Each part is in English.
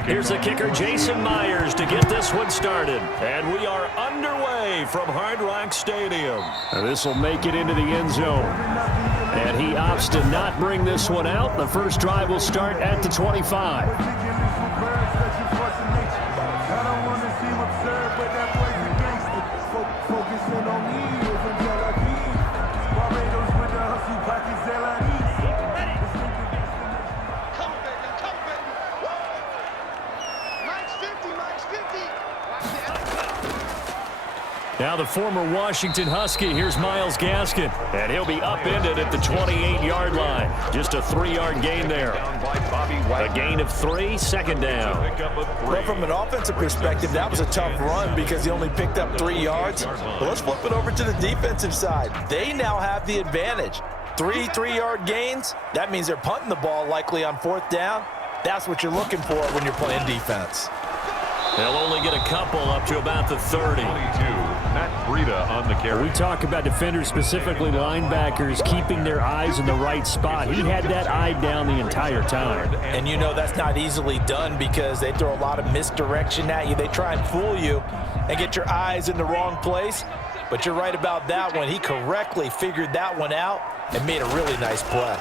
Here's the kicker, Jason Myers, to get this one started. And we are underway from Hard Rock Stadium. This will make it into the end zone. And he opts to not bring this one out. The first drive will start at the 25. Now the former Washington Husky, here's Myles Gaskin, and he'll be upended at the 28-yard line. Just a 3-yard gain there. A gain of 3, second down. Well, from an offensive perspective, that was a tough run because he only picked up 3 yards. But let's flip it over to the defensive side. They now have the advantage. 3 3-yard gains, that means they're punting the ball likely on 4th down. That's what you're looking for when you're playing defense. They'll only get a couple up to about the 30. Matt Breida on the carry. We talk about defenders, specifically linebackers, keeping their eyes in the right spot. He had that eye down the entire time. And you know that's not easily done because they throw a lot of misdirection at you. They try and fool you and get your eyes in the wrong place. But you're right about that one. He correctly figured that one out and made a really nice play.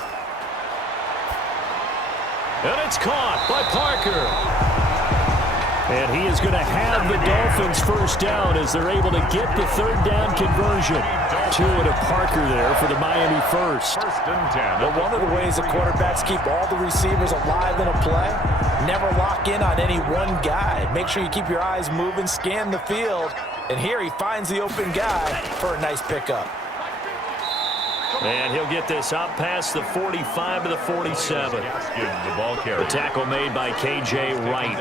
And it's caught by Parker. And he is going to have the Dolphins first down as they're able to get the 3rd down conversion. 2 to Parker there for the Miami first. First and 10. Well, one of the ways the quarterbacks keep all the receivers alive in a play, never lock in on any one guy. Make sure you keep your eyes moving, scan the field. And here he finds the open guy for a nice pickup. And he'll get this up past the 45 to the 47. The tackle made by K.J. Wright.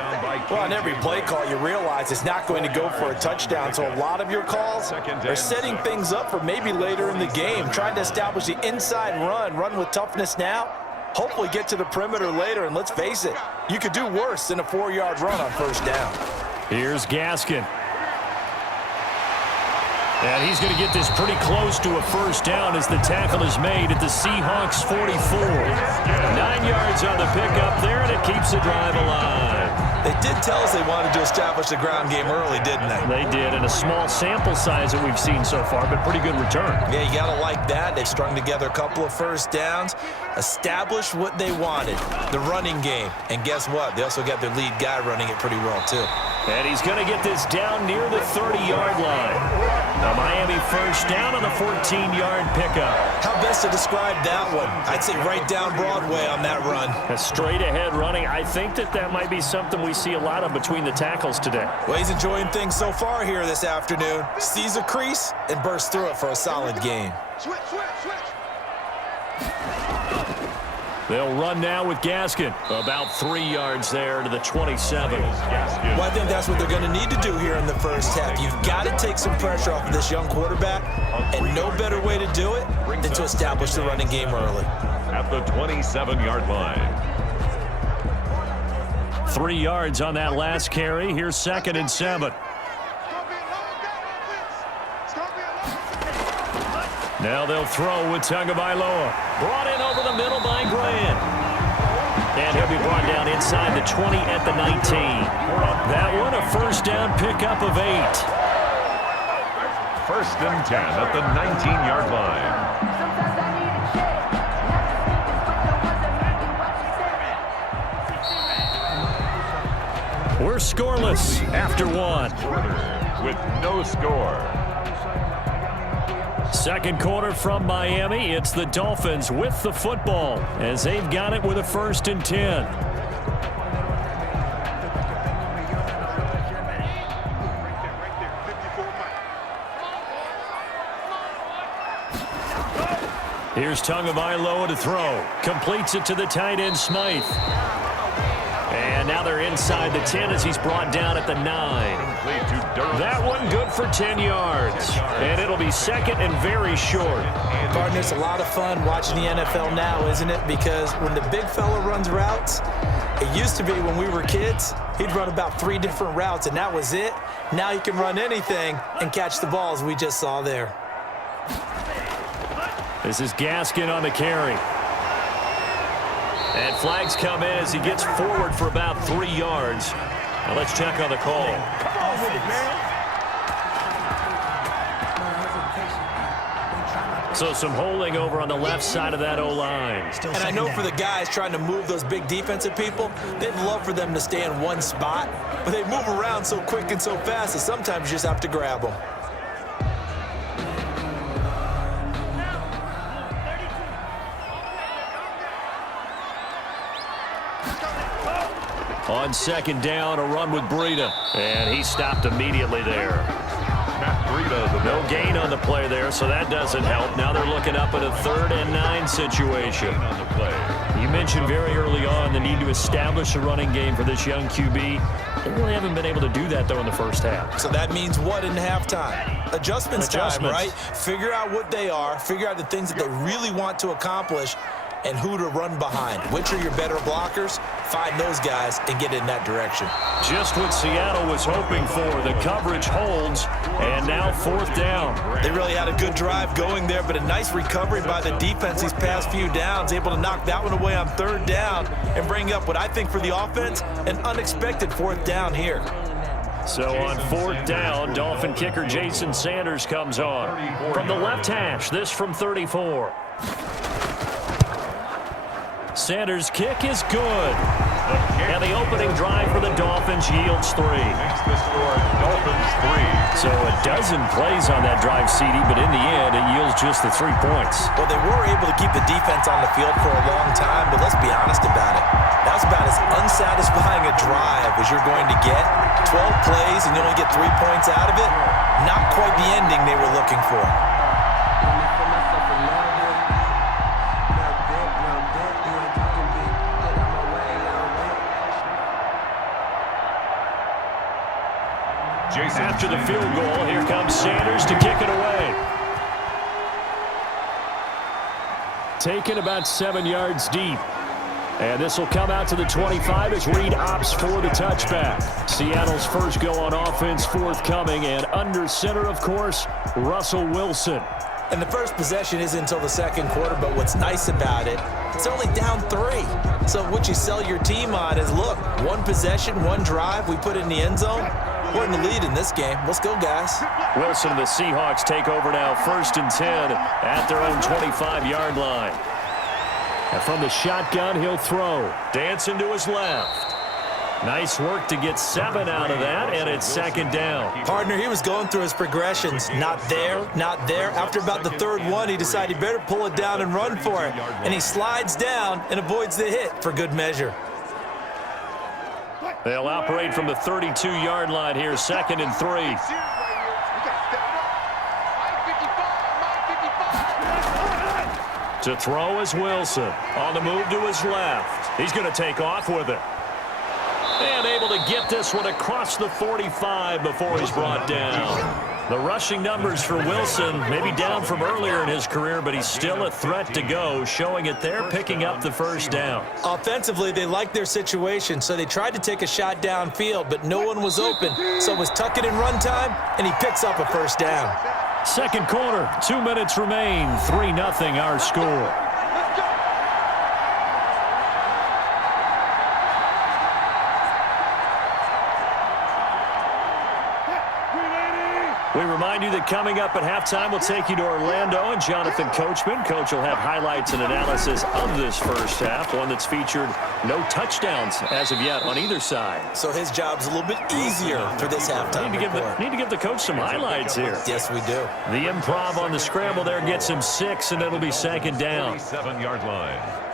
Well, on every play call, you realize it's not going to go for a touchdown. So a lot of your calls are setting things up for maybe later in the game, trying to establish the inside run with toughness now. Hopefully get to the perimeter later, and let's face it, you could do worse than a 4-yard run on first down. Here's Gaskin. And he's going to get this pretty close to a first down as the tackle is made at the Seahawks 44. 9 yards on the pickup there, and it keeps the drive alive. They did tell us they wanted to establish the ground game early, didn't they? They did, and a small sample size that we've seen so far, but pretty good return. Yeah, you got to like that. They've strung together a couple of first downs, established what they wanted, the running game. And guess what? They also got their lead guy running it pretty well, too. And he's going to get this down near the 30-yard line. A Miami first down on the 14-yard pickup. How best to describe that one? I'd say right down Broadway on that run. A straight-ahead running. I think that might be something we see a lot of between the tackles today. Well, he's enjoying things so far here this afternoon. Sees a crease and bursts through it for a solid game. Switch. They'll run now with Gaskin. About 3 yards there to the 27. Well, I think that's what they're going to need to do here in the first half. You've got to take some pressure off of this young quarterback, and no better way to do it than to establish the running game early. At the 27-yard line. 3 yards on that last carry. Here's 2nd and 7. Now they'll throw with Tagovailoa. Brought in over the middle by Grant. And he'll be brought down inside the 20 at the 19. That one a first down pickup of 8. First and 10 at the 19-yard line. We're scoreless after 1. With no score. Second quarter from Miami. It's the Dolphins with the football as they've got it with a 1st and 10. Here's Tagovailoa to throw. Completes it to the tight end, Smythe. And now they're inside the 10 as he's brought down at the 9. That one good for 10 yards. And it'll be 2nd and very short. Partner, it's a lot of fun watching the NFL now, isn't it? Because when the big fella runs routes, it used to be when we were kids, he'd run about 3 different routes, and that was it. Now you can run anything and catch the balls we just saw there. This is Gaskin on the carry. And flags come in as he gets forward for about 3 yards. Now let's check on the call. Come on with it, man. So some holding over on the left side of that O-line. And I know for the guys trying to move those big defensive people, they'd love for them to stay in one spot, but they move around so quick and so fast that sometimes you just have to grab them. On second down, a run with Breida. And he stopped immediately there. No gain on the play there, so that doesn't help. Now they're looking up at a 3rd and 9 situation. You mentioned very early on the need to establish a running game for this young QB. They really haven't been able to do that, though, in the first half. So that means what in halftime? Adjustments time, right? Figure out what they are, figure out the things that they really want to accomplish, and who to run behind. Which are your better blockers? Find those guys and get in that direction. Just what Seattle was hoping for. The coverage holds, and now 4th down. They really had a good drive going there, but a nice recovery by the defense these past few downs, able to knock that one away on 3rd down and bring up what I think for the offense, an unexpected 4th down here. So on 4th down, Dolphin kicker Jason Sanders comes on. From the left hash, this from 34. Sanders' kick is good. And the opening drive for the Dolphins yields 3. Makes the score Dolphins 3. So a dozen plays on that drive, CD, but in the end, it yields just the 3 points. Well, they were able to keep the defense on the field for a long time, but let's be honest about it. That was about as unsatisfying a drive as you're going to get. 12 plays and you only get 3 points out of it. Not quite the ending they were looking for. After the field goal, here comes Sanders to kick it away. Taken about 7 yards deep. And this will come out to the 25 as Reed opts for the touchback. Seattle's first go on offense forthcoming, and under center, of course, Russell Wilson. And the first possession isn't until the 2nd quarter, but what's nice about it, it's only down 3. So what you sell your team on is, look, 1 possession, 1 drive, we put it in the end zone. We're in the lead in this game. Let's go, guys. Wilson and the Seahawks take over now, 1st and 10 at their own 25-yard line. And from the shotgun, he'll throw. Dancing to his left. Nice work to get 7 out of that, and it's 2nd down. Partner, he was going through his progressions. Not there, not there. After about the 3rd one, he decided he better pull it down and run for it. And he slides down and avoids the hit for good measure. They'll operate from the 32-yard line here, 2nd and 3. To throw is Wilson. On the move to his left. He's going to take off with it. And able to get this one across the 45 before he's brought down. The rushing numbers for Wilson maybe down from earlier in his career, but he's still a threat to go, showing it there, picking up the 1st down. Offensively, they liked their situation, so they tried to take a shot downfield, but no one was open. So it was tuck it in run time, and he picks up a 1st down. 2nd quarter, 2 minutes remain, 3-0 our score. We remind you that coming up at halftime, we'll take you to Orlando and Jonathan Coachman. Coach will have highlights and analysis of this first half, one that's featured no touchdowns as of yet on either side. So his job's a little bit easier for this halftime report. Need to give the coach some highlights here. Yes, we do. The improv on the scramble there gets him 6, and it'll be 2nd down. 7-yard line.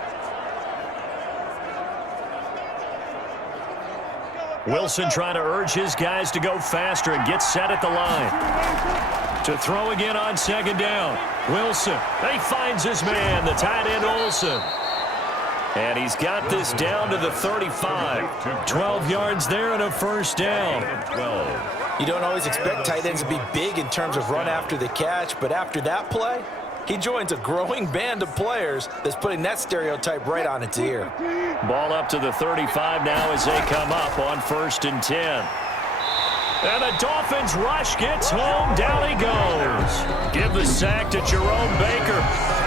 Wilson trying to urge his guys to go faster and get set at the line. To throw again on 2nd down. Wilson, he finds his man, the tight end Olsen. And he's got this down to the 35. 12 yards there and a 1st down. 12. You don't always expect tight ends to be big in terms of run after the catch, but after that play, he joins a growing band of players that's putting that stereotype right on its ear. Ball up to the 35 now as they come up on 1st and 10. And the Dolphins rush gets home. Down he goes. Give the sack to Jerome Baker.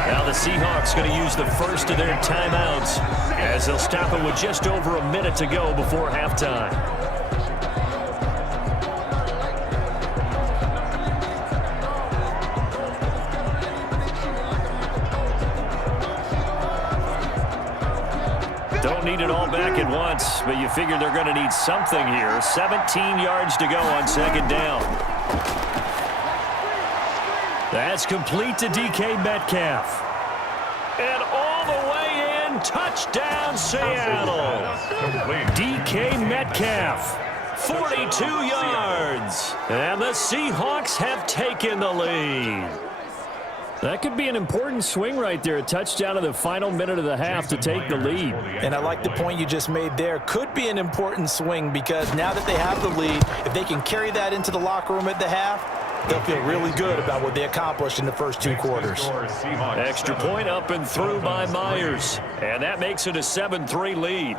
Now the Seahawks going to use the first of their timeouts as they'll stop it with just over a minute to go before halftime. Don't need it all back at once, but you figure they're going to need something here. 17 yards to go on second down. That's complete to DK Metcalf. And all the way in, touchdown Seattle. DK Metcalf, 42 yards. And the Seahawks have taken the lead. That could be an important swing right there. A touchdown in the final minute of the half to take the lead. And I like the point you just made there. Could be an important swing because now that they have the lead, if they can carry that into the locker room at the half, they'll feel really good about what they accomplished in the first two quarters. Extra point up and through by Myers. And that makes it a 7-3 lead.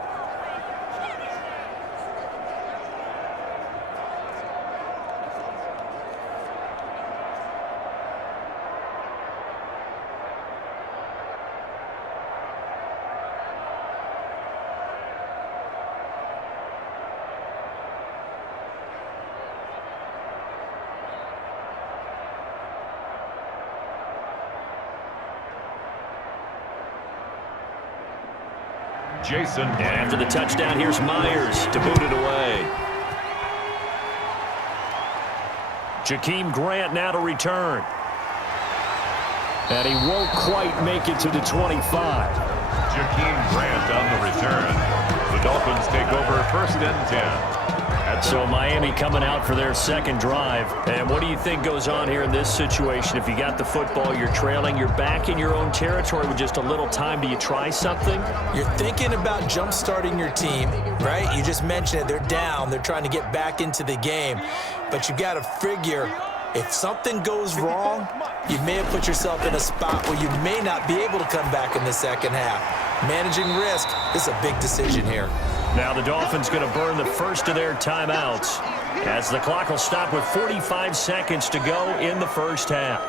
Jason. And after the touchdown, here's Myers to boot it away. Jakeem Grant now to return. And he won't quite make it to the 25. Jakeem Grant on the return. The Dolphins take over first and 10. So Miami coming out for their second drive. And what do you think goes on here in this situation? If you got the football, you're trailing, you're back in your own territory with just a little time. Do you try something? You're thinking about jump-starting your team, right? You just mentioned it. They're down. They're trying to get back into the game. But you got to figure if something goes wrong, you may have put yourself in a spot where you may not be able to come back in the second half. Managing risk is a big decision here. Now the Dolphins going to burn the first of their timeouts as the clock will stop with 45 seconds to go in the first half.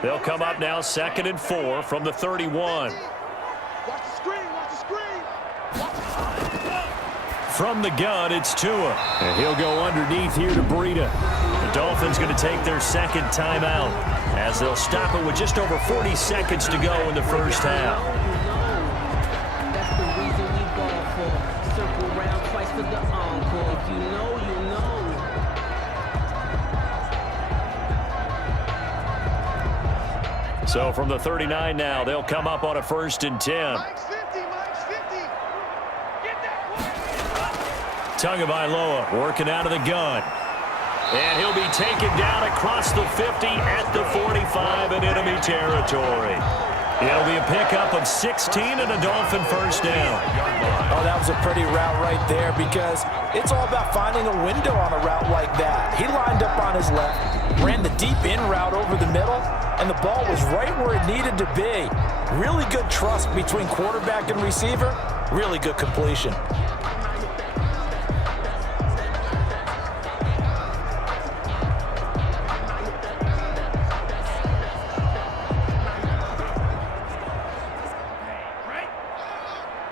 They'll come up now 2nd and 4 from the 31. Watch the screen, watch the screen. From the gun, it's Tua. And he'll go underneath here to Breida. The Dolphins going to take their second timeout as they'll stop it with just over 40 seconds to go in the first half. That's the reason we ball for. Circle round twice for the encore. If you know, you know. So from the 39 now, they'll come up on a 1st and 10. Mike's 50, Mike's 50. Get that one. Tagovailoa working out of the gun. And he'll be taken down across the 50 at the 45 in enemy territory. It'll be a pickup of 16 and a Dolphin first down. Oh, that was a pretty route right there because it's all about finding a window on a route like that. He lined up on his left, ran the deep in route over the middle, and the ball was right where it needed to be. Really good trust between quarterback and receiver. Really good completion.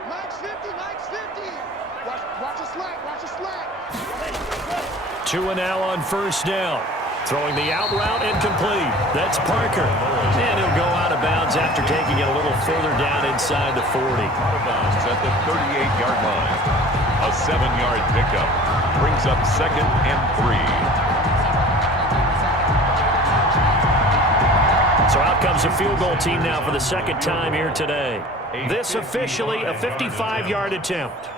Mike's 50, Mike's 50. Watch a slack, watch a slack. Tua now on first down. Throwing the out route incomplete. That's Parker. And he'll go out of bounds after taking it a little further down inside the 40. Out of bounds at the 38-yard line. A 7-yard pickup brings up 2nd and 3. So out comes a field goal team now for the second time here today. This officially a 55-yard attempt.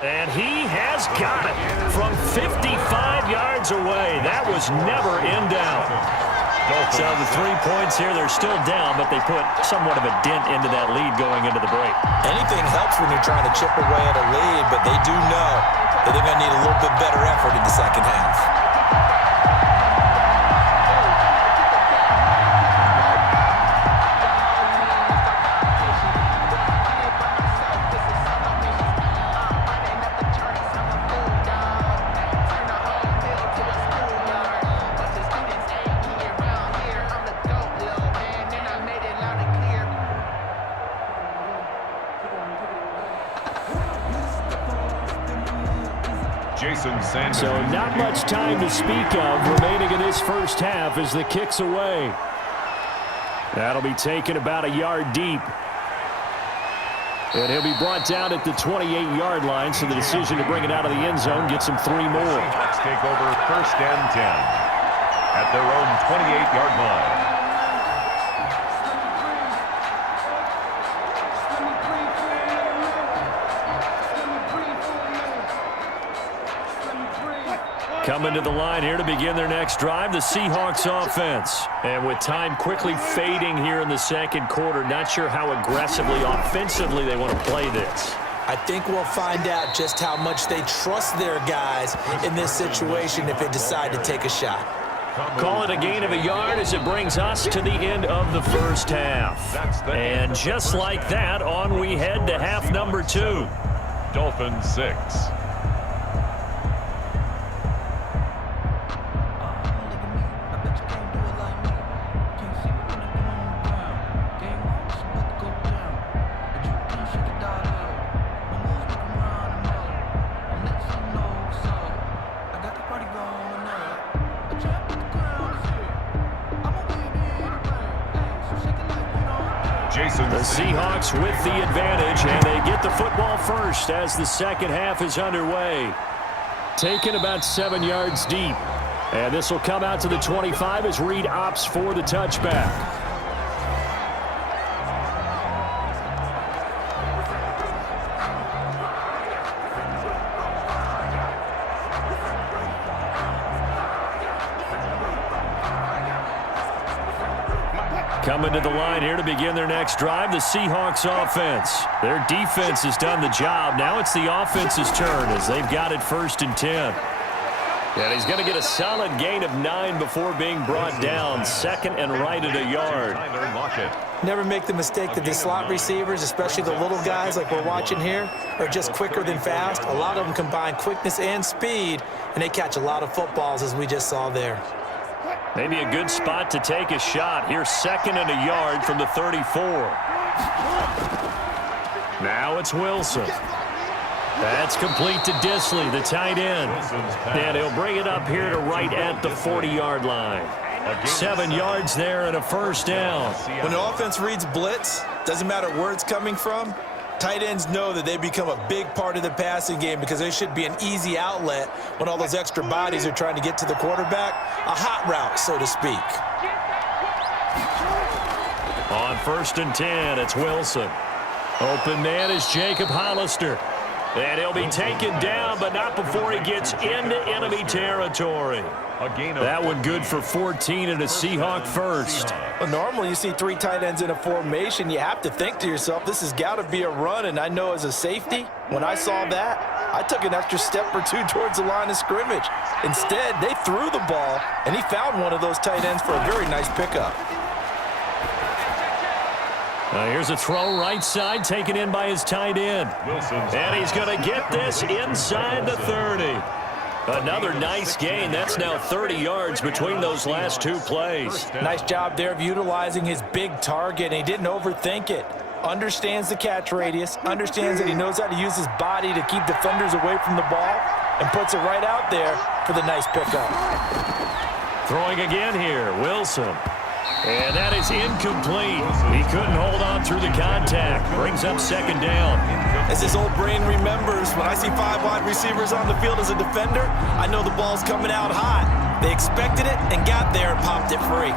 And he has got it from 55 yards away. That was never in doubt. So the 3 points here, they're still down, but they put somewhat of a dent into that lead going into the break. Anything helps when you're trying to chip away at a lead, but they do know that they're going to need a little bit better effort in the second half. Jason Sanders. So not much time to speak of remaining in this first half as the kick's away. That'll be taken about a yard deep. And he'll be brought down at the 28-yard line, so the decision to bring it out of the end zone gets him 3 more. Seahawks take over 1st and 10 at their own 28-yard line. Coming to the line here to begin their next drive, the Seahawks offense. And with time quickly fading here in the second quarter, not sure how aggressively, offensively they want to play this. I think we'll find out just how much they trust their guys in this situation if they decide to take a shot. Call it a gain of a yard as it brings us to the end of the first half. And just like that, on we head to half number 2. Dolphins 6. The Seahawks with the advantage, and they get the football first as the second half is underway. Taken about 7 yards deep. And this will come out to the 25 as Reed opts for the touchback. Coming to the line here to begin their next drive, the Seahawks offense. Their defense has done the job. Now it's the offense's turn as they've got it 1st and 10. And he's going to get a solid gain of 9 before being brought down. 2nd and right at a yard. Never make the mistake that the slot receivers, especially the little guys like we're watching here, are just quicker than fast. A lot of them combine quickness and speed, and they catch a lot of footballs as we just saw there. Maybe a good spot to take a shot. Here's 2nd and a yard from the 34. Now it's Wilson. That's complete to Disley, the tight end. And he'll bring it up here to right at the 40-yard line. 7 yards there and a first down. When the offense reads blitz, doesn't matter where it's coming from, tight ends know that they become a big part of the passing game because they should be an easy outlet when all those extra bodies are trying to get to the quarterback. A hot route, so to speak. On 1st and 10, it's Wilson. Open man is Jacob Hollister. And he'll be taken down, but not before he gets into enemy territory. That one good for 14 and a Seahawk first. Well, normally you see 3 tight ends in a formation. You have to think to yourself, this has got to be a run. And I know as a safety, when I saw that, I took an extra step or 2 towards the line of scrimmage. Instead, they threw the ball, and he found one of those tight ends for a very nice pickup. Here's a throw right side taken in by his tight end. And he's going to get this inside the 30. Another nice gain. That's now 30 yards between those last 2 plays. Nice job there of utilizing his big target, and he didn't overthink it. Understands the catch radius, understands that he knows how to use his body to keep defenders away from the ball, and puts it right out there for the nice pickup. Throwing again here, Wilson. And that is incomplete. He couldn't hold on through the contact. Brings up 2nd down. As his old brain remembers, when I see 5 wide receivers on the field as a defender, I know the ball's coming out hot. They expected it and got there and popped it free.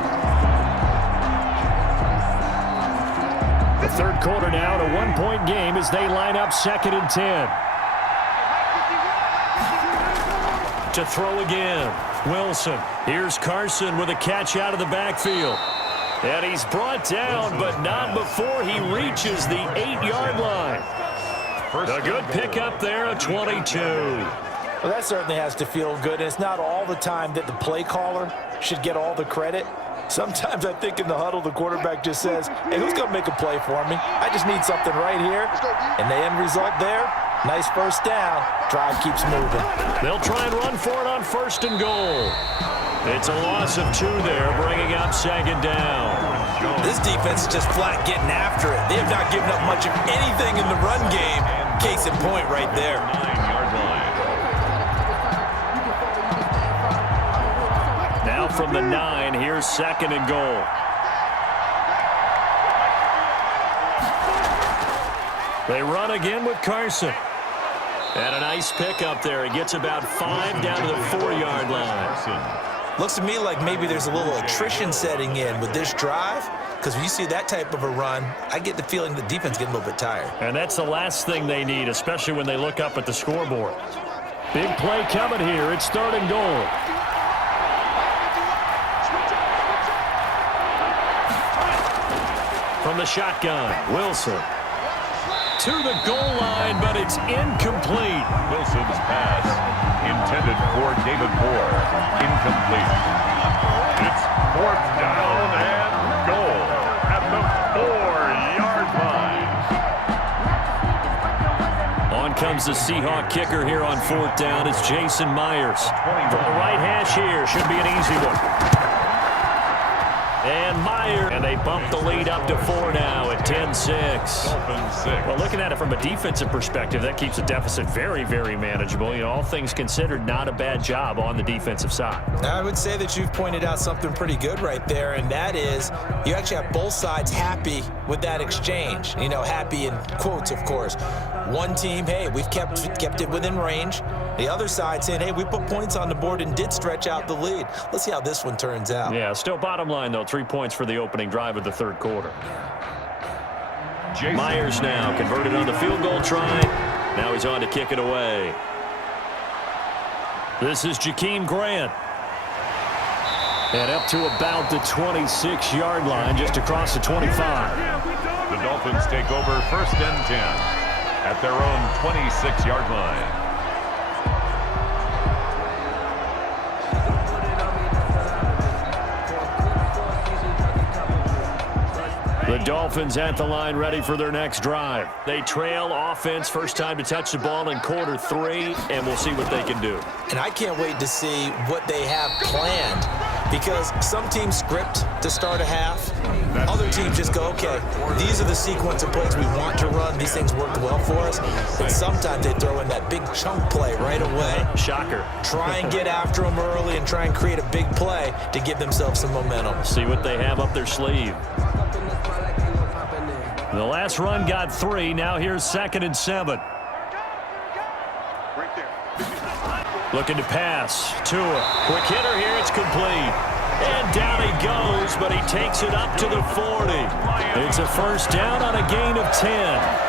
The 3rd quarter now, a 1-point game as they line up 2nd and 10. To throw again, Wilson. Here's Carson with a catch out of the backfield. And he's brought down, but not before he reaches the 8-yard line. A good pickup there, a 22. Well, that certainly has to feel good. And it's not all the time that the play caller should get all the credit. Sometimes I think in the huddle, the quarterback just says, hey, who's going to make a play for me? I just need something right here. And the end result there, nice first down. Drive keeps moving. They'll try and run for it on 1st and goal. It's a loss of 2 there, bringing up 2nd down. This defense is just flat getting after it. They have not given up much of anything in the run game. Case in point right there. 9-yard line. from the 9. Here's 2nd and goal. They run again with Carson. And a nice pick up there. He gets about 5 down to the 4-yard line. Looks to me like maybe there's a little attrition setting in with this drive, because when you see that type of a run, I get the feeling the defense getting a little bit tired. And that's the last thing they need, especially when they look up at the scoreboard. Big play coming here. It's 3rd and goal. From the shotgun, Wilson. To the goal line, but it's incomplete. Wilson's pass intended for David Moore. Incomplete. It's 4th down and goal at the 4-yard line. On comes the Seahawk kicker here on 4th down. It's Jason Myers. From the right hash here. Should be an easy one. And Myers. And they bump the lead up to 4 now at 10-6. Dolphins 6. Well, looking at it from a defensive perspective, that keeps the deficit very, very manageable. You know, all things considered, not a bad job on the defensive side. I would say that you've pointed out something pretty good right there, and that is you actually have both sides happy with that exchange. You know, happy in quotes, of course. One team, hey, we've kept it within range. The other side saying, hey, we put points on the board and did stretch out the lead. Let's see how this one turns out. Yeah, still bottom line, though, 3 points for the opening drive of the 3rd quarter. Myers now converted on the field goal try. Now he's on to kick it away. This is Jakeem Grant. And up to about the 26-yard line, just across the 25. The Dolphins take over 1st and 10 at their own 26-yard line. The Dolphins at the line ready for their next drive. They trail offense, first time to touch the ball in quarter 3, and we'll see what they can do. And I can't wait to see what they have planned, because some teams script to start a half. Other teams just go, okay, these are the sequence of plays we want to run. These things worked well for us. And sometimes they throw in that big chunk play right away. Shocker. Try and get after them early and try and create a big play to give themselves some momentum. See what they have up their sleeve. The last run got 3. Now here's 2nd and 7. Looking to pass. Tua. Quick hitter here. It's complete. And down he goes, but he takes it up to the 40. It's a 1st down on a gain of 10.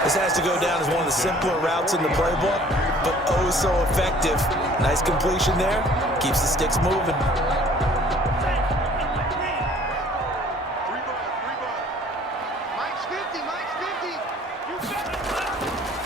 This has to go down as one of the simpler routes in the playbook, but oh so effective. Nice completion there. Keeps the sticks moving.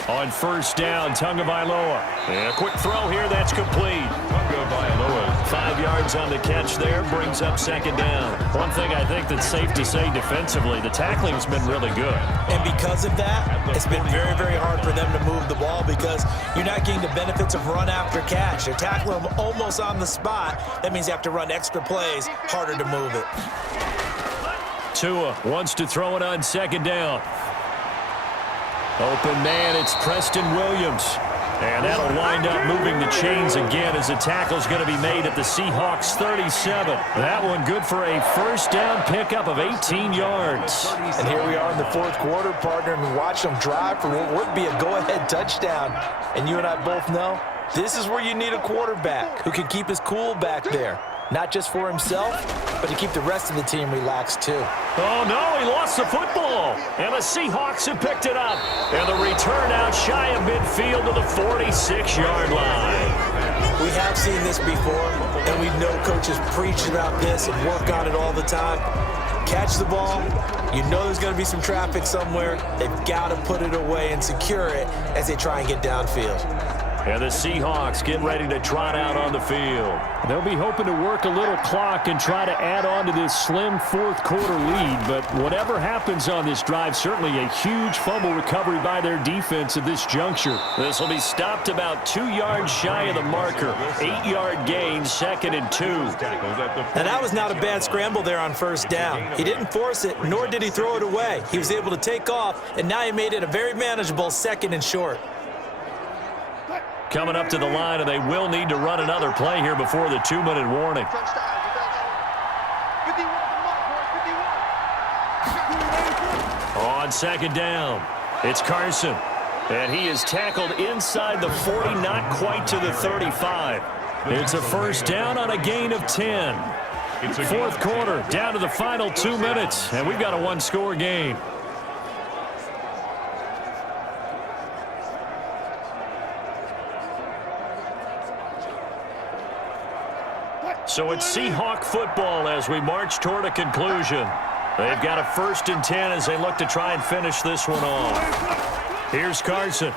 On 1st down, Tagovailoa. And a quick throw here, that's complete. Tagovailoa, 5 yards on the catch there, brings up 2nd down. One thing I think that's safe to say defensively, the tackling's been really good. And because of that, it's been very, very hard for them to move the ball, because you're not getting the benefits of run after catch. They're tackling them almost on the spot. That means you have to run extra plays, harder to move it. Tua wants to throw it on 2nd down. Open man, it's Preston Williams. And that'll wind up moving the chains again as the tackle's going to be made at the Seahawks 37. That one good for a 1st down pickup of 18 yards. And here we are in the 4th quarter, partner, and watch them drive for what would be a go-ahead touchdown. And you and I both know this is where you need a quarterback who can keep his cool back there. Not just for himself, but to keep the rest of the team relaxed too. Oh no, he lost the football. And the Seahawks have picked it up. And the return out shy of midfield to the 46-yard line. We have seen this before, and we know coaches preach about this and work on it all the time. Catch the ball. You know there's going to be some traffic somewhere. They've got to put it away and secure it as they try and get downfield. And the Seahawks get ready to trot out on the field. They'll be hoping to work a little clock and try to add on to this slim 4th quarter lead. But whatever happens on this drive, certainly a huge fumble recovery by their defense at this juncture. This will be stopped about 2 yards shy of the marker. 8-yard gain, 2nd and 2. Now that was not a bad scramble there on 1st down. He didn't force it, nor did he throw it away. He was able to take off, and now he made it a very manageable 2nd and short. Coming up to the line, and they will need to run another play here before the 2-minute warning. on second down. It's Carson. And he is tackled inside the 40, not quite to the 35. It's a first down on a gain of 10. Fourth quarter, down to the final 2 minutes, and we've got a one-score game. So it's Seahawk football as we march toward a conclusion. They've got a 1st and 10 as they look to try and finish this one off. Here's Carson.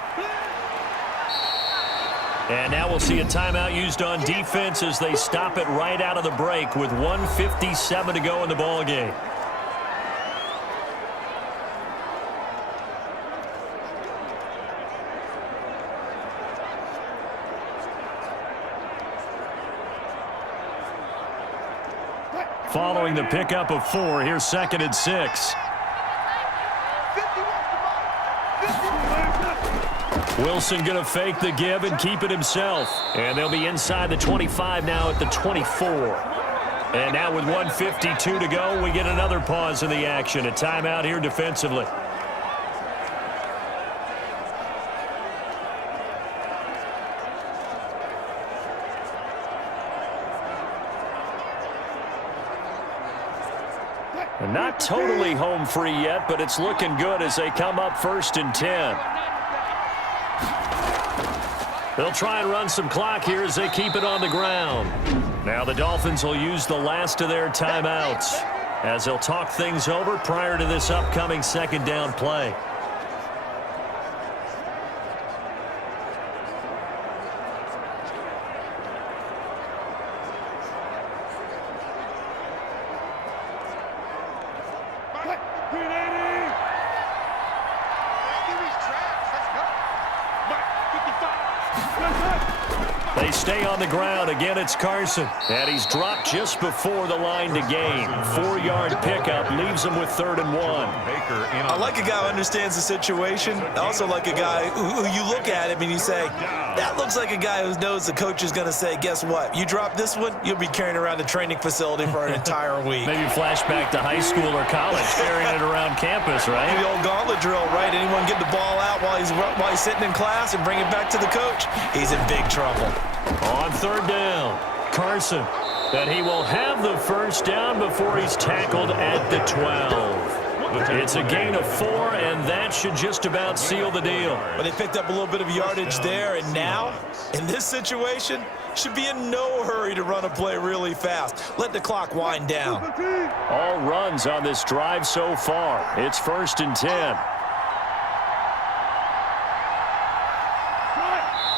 And now we'll see a timeout used on defense as they stop it right out of the break with 1:57 to go in the ball game. Following the pickup of 4, here's 2nd and 6. Wilson going to fake the give and keep it himself. And they'll be inside the 25 now at the 24. And now with 1:52 to go, we get another pause in the action. A timeout here defensively. And not totally home free yet, but it's looking good as they come up 1st and 10. They'll try and run some clock here as they keep it on the ground. Now the Dolphins will use the last of their timeouts as they'll talk things over prior to this upcoming 2nd down play. They stay on the ground. Again, it's Carson. And he's dropped just before the line to gain. 4-yard pickup leaves him with 3rd and 1. I like a guy who understands the situation. I also like a guy who you look at him and you say, that looks like a guy who knows the coach is going to say, guess what? You drop this one, you'll be carrying around the training facility for an entire week. Maybe flashback to high school or college, carrying it around campus, right? The old gauntlet drill, right? Anyone get the ball out while he's sitting in class and bring it back to the coach? He's in big trouble. On 3rd down, Carson. That he will have the 1st down before he's tackled at the 12. It's a gain of 4, and that should just about seal the deal. But they picked up a little bit of yardage there, and now, in this situation, should be in no hurry to run a play really fast. Let the clock wind down. All runs on this drive so far. It's 1st and 10.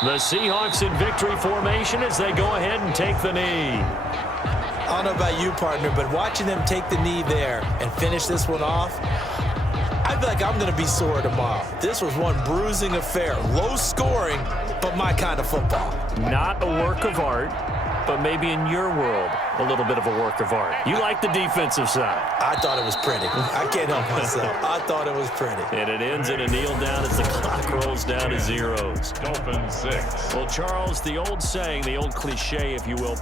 The Seahawks in victory formation as they go ahead and take the knee. I don't know about you, partner, but watching them take the knee there and finish this one off, I feel like I'm going to be sore tomorrow. This was one bruising affair. Low scoring, but my kind of football. Not a work of art, but maybe in your world, a little bit of a work of art. You like the defensive side. I thought it was pretty. I can't help myself. I thought it was pretty. And it ends in a kneel down as the clock rolls down to zeros. Dolphins 6. Well, Charles, the old saying, the old cliche, if you will,